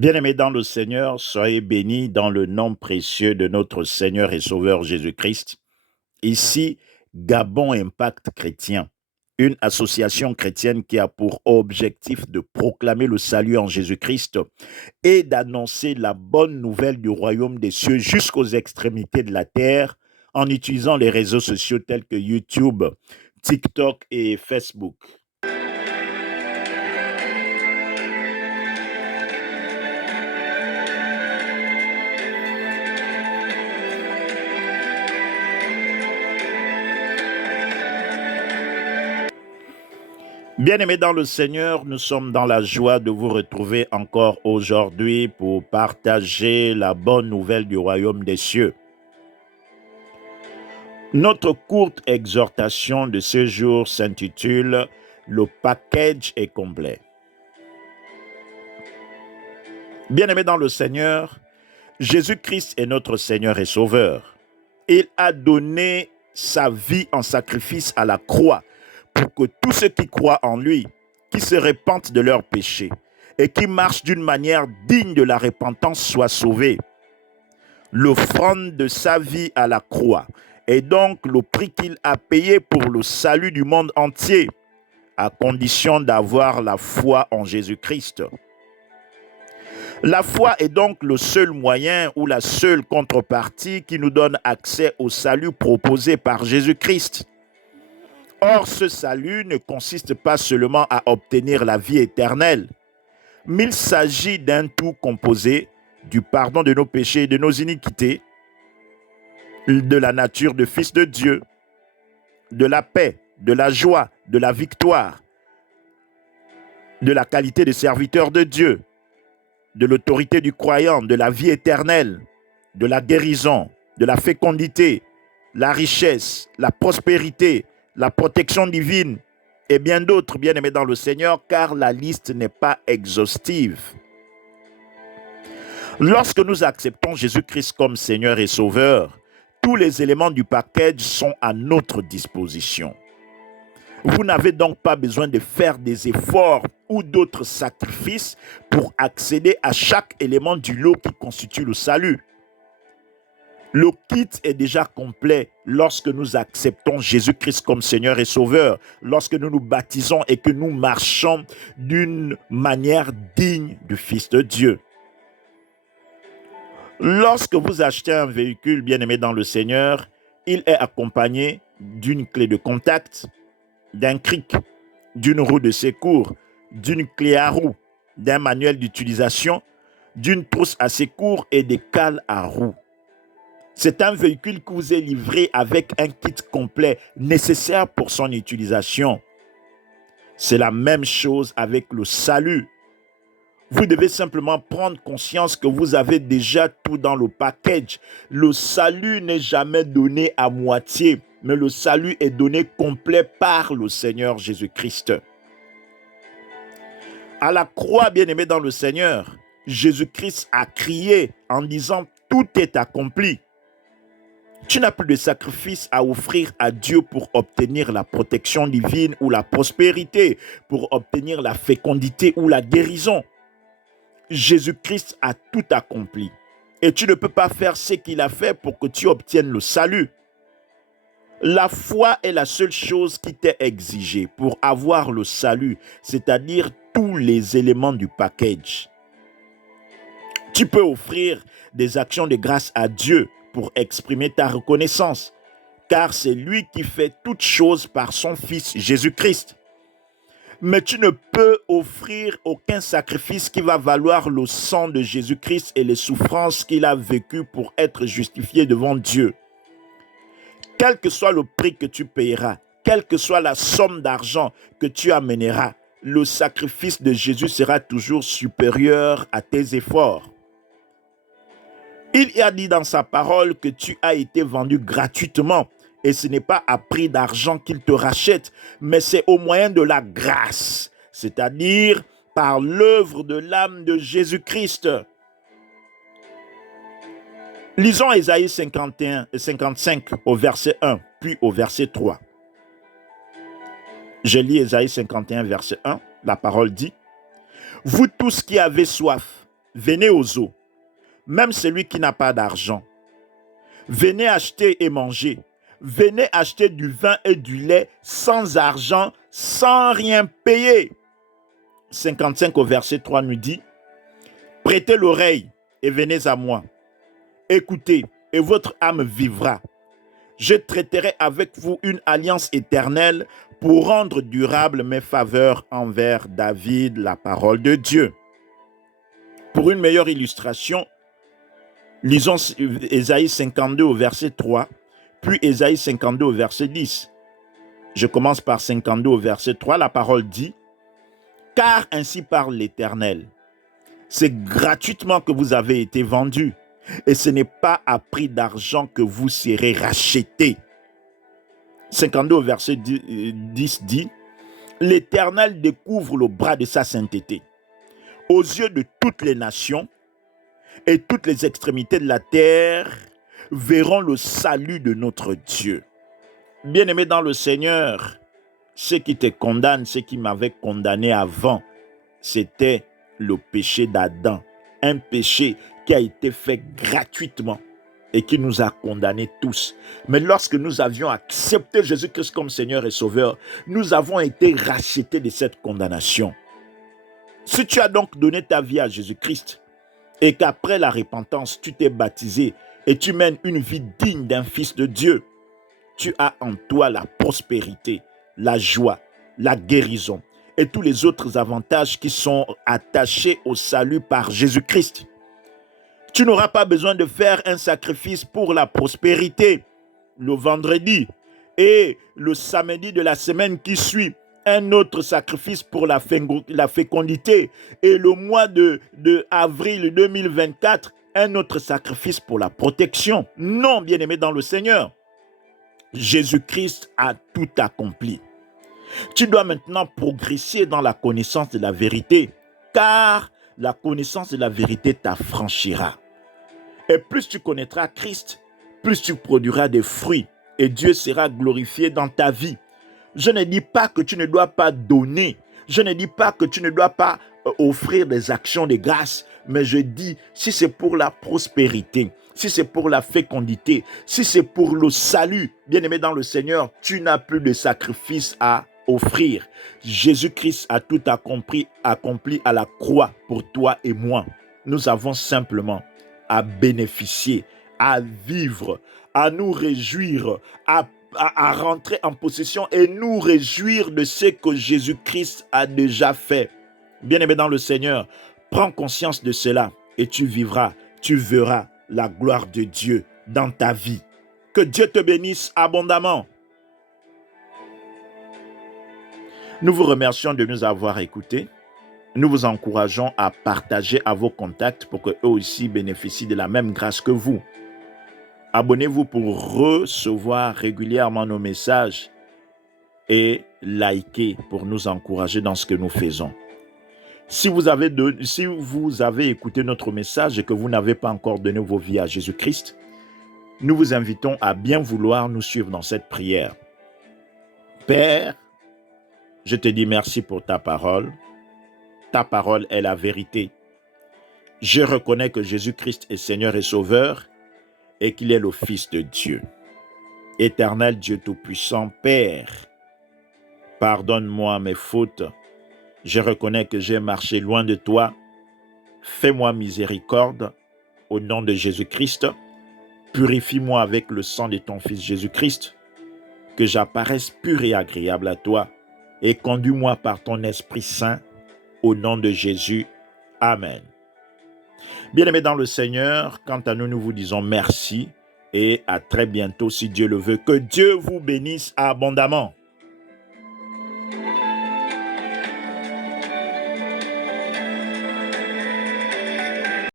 Bien-aimés dans le Seigneur, soyez bénis dans le nom précieux de notre Seigneur et Sauveur Jésus-Christ. Ici, Gabon Impact Chrétien, une association chrétienne qui a pour objectif de proclamer le salut en Jésus-Christ et d'annoncer la bonne nouvelle du royaume des cieux jusqu'aux extrémités de la terre en utilisant les réseaux sociaux tels que YouTube, TikTok et Facebook. Bien-aimés dans le Seigneur, nous sommes dans la joie de vous retrouver encore aujourd'hui pour partager la bonne nouvelle du royaume des cieux. Notre courte exhortation de ce jour s'intitule « Le package est complet ». Bien-aimés dans le Seigneur, Jésus-Christ est notre Seigneur et Sauveur. Il a donné sa vie en sacrifice à la croix pour que tous ceux qui croient en lui, qui se repentent de leurs péchés et qui marchent d'une manière digne de la repentance soient sauvés. L'offrande de sa vie à la croix est donc le prix qu'il a payé pour le salut du monde entier, à condition d'avoir la foi en Jésus-Christ. La foi est donc le seul moyen ou la seule contrepartie qui nous donne accès au salut proposé par Jésus-Christ. Or, ce salut ne consiste pas seulement à obtenir la vie éternelle, mais il s'agit d'un tout composé du pardon de nos péchés et de nos iniquités, de la nature de fils de Dieu, de la paix, de la joie, de la victoire, de la qualité de serviteur de Dieu, de l'autorité du croyant, de la vie éternelle, de la guérison, de la fécondité, la richesse, la prospérité, la protection divine et bien d'autres, bien-aimés dans le Seigneur, car la liste n'est pas exhaustive. Lorsque nous acceptons Jésus-Christ comme Seigneur et Sauveur, tous les éléments du package sont à notre disposition. Vous n'avez donc pas besoin de faire des efforts ou d'autres sacrifices pour accéder à chaque élément du lot qui constitue le salut. Le kit est déjà complet lorsque nous acceptons Jésus-Christ comme Seigneur et Sauveur, lorsque nous nous baptisons et que nous marchons d'une manière digne du Fils de Dieu. Lorsque vous achetez un véhicule bien-aimé dans le Seigneur, il est accompagné d'une clé de contact, d'un cric, d'une roue de secours, d'une clé à roue, d'un manuel d'utilisation, d'une trousse à secours et des cales à roues. C'est un véhicule qui vous est livré avec un kit complet nécessaire pour son utilisation. C'est la même chose avec le salut. Vous devez simplement prendre conscience que vous avez déjà tout dans le package. Le salut n'est jamais donné à moitié, mais le salut est donné complet par le Seigneur Jésus-Christ. À la croix, bien-aimé dans le Seigneur, Jésus-Christ a crié en disant « Tout est accompli ». Tu n'as plus de sacrifice à offrir à Dieu pour obtenir la protection divine ou la prospérité, pour obtenir la fécondité ou la guérison. Jésus-Christ a tout accompli. Et tu ne peux pas faire ce qu'il a fait pour que tu obtiennes le salut. La foi est la seule chose qui t'est exigée pour avoir le salut, c'est-à-dire tous les éléments du package. Tu peux offrir des actions de grâce à Dieu pour exprimer ta reconnaissance, car c'est lui qui fait toutes choses par son Fils Jésus-Christ. Mais tu ne peux offrir aucun sacrifice qui va valoir le sang de Jésus-Christ et les souffrances qu'il a vécues pour être justifié devant Dieu. Quel que soit le prix que tu payeras, quelle que soit la somme d'argent que tu amèneras, le sacrifice de Jésus sera toujours supérieur à tes efforts. Il y a dit dans sa parole que tu as été vendu gratuitement. Et ce n'est pas à prix d'argent qu'il te rachète, mais c'est au moyen de la grâce, c'est-à-dire par l'œuvre de l'âme de Jésus-Christ. Lisons Ésaïe 51 et 55 au verset 1, puis au verset 3. Je lis Ésaïe 51, verset 1, la parole dit « Vous tous qui avez soif, venez aux eaux. Même celui qui n'a pas d'argent, venez acheter et manger. Venez acheter du vin et du lait sans argent, sans rien payer. 55 au verset 3 nous dit, prêtez l'oreille et venez à moi. Écoutez, et votre âme vivra. Je traiterai avec vous une alliance éternelle pour rendre durable mes faveurs envers David, la parole de Dieu. Pour une meilleure illustration, lisons Ésaïe 52 au verset 3, puis Ésaïe 52 au verset 10. Je commence par 52 au verset 3, la parole dit, « Car ainsi parle l'Éternel, c'est gratuitement que vous avez été vendus, et ce n'est pas à prix d'argent que vous serez rachetés. » 52 au verset 10 dit, « L'Éternel découvre le bras de sa sainteté aux yeux de toutes les nations, et toutes les extrémités de la terre verront le salut de notre Dieu. » Bien-aimé dans le Seigneur, ce qui te condamne, ce qui m'avait condamné avant, c'était le péché d'Adam. Un péché qui a été fait gratuitement et qui nous a condamnés tous. Mais lorsque nous avions accepté Jésus-Christ comme Seigneur et Sauveur, nous avons été rachetés de cette condamnation. Si tu as donc donné ta vie à Jésus-Christ et qu'après la repentance, tu t'es baptisé et tu mènes une vie digne d'un fils de Dieu, tu as en toi la prospérité, la joie, la guérison et tous les autres avantages qui sont attachés au salut par Jésus-Christ. Tu n'auras pas besoin de faire un sacrifice pour la prospérité le vendredi et le samedi de la semaine qui suit, un autre sacrifice pour la fécondité et le mois de avril 2024, un autre sacrifice pour la protection. Non, bien-aimé dans le Seigneur, Jésus-Christ a tout accompli. Tu dois maintenant progresser dans la connaissance de la vérité, car la connaissance de la vérité t'affranchira. Et plus tu connaîtras Christ, plus tu produiras des fruits et Dieu sera glorifié dans ta vie. Je ne dis pas que tu ne dois pas donner. Je ne dis pas que tu ne dois pas offrir des actions de grâce. Mais je dis, si c'est pour la prospérité, si c'est pour la fécondité, si c'est pour le salut, bien-aimé dans le Seigneur, tu n'as plus de sacrifice à offrir. Jésus-Christ a tout accompli à la croix pour toi et moi. Nous avons simplement à bénéficier, à vivre, à nous réjouir, à rentrer en possession et nous réjouir de ce que Jésus-Christ a déjà fait. Bien-aimé dans le Seigneur, prends conscience de cela et tu vivras, tu verras la gloire de Dieu dans ta vie. Que Dieu te bénisse abondamment. Nous vous remercions de nous avoir écoutés. Nous vous encourageons à partager à vos contacts pour qu'eux aussi bénéficient de la même grâce que vous. Abonnez-vous pour recevoir régulièrement nos messages et likez pour nous encourager dans ce que nous faisons. Si vous avez écouté notre message et que vous n'avez pas encore donné vos vies à Jésus-Christ, nous vous invitons à bien vouloir nous suivre dans cette prière. Père, je te dis merci pour ta parole. Ta parole est la vérité. Je reconnais que Jésus-Christ est Seigneur et Sauveur et qu'il est le Fils de Dieu. Éternel Dieu Tout-Puissant, Père, pardonne-moi mes fautes. Je reconnais que j'ai marché loin de toi. Fais-moi miséricorde au nom de Jésus-Christ. Purifie-moi avec le sang de ton Fils Jésus-Christ, que j'apparaisse pur et agréable à toi, et conduis-moi par ton Esprit Saint, au nom de Jésus. Amen. Bien-aimés dans le Seigneur, quant à nous, nous vous disons merci et à très bientôt si Dieu le veut. Que Dieu vous bénisse abondamment.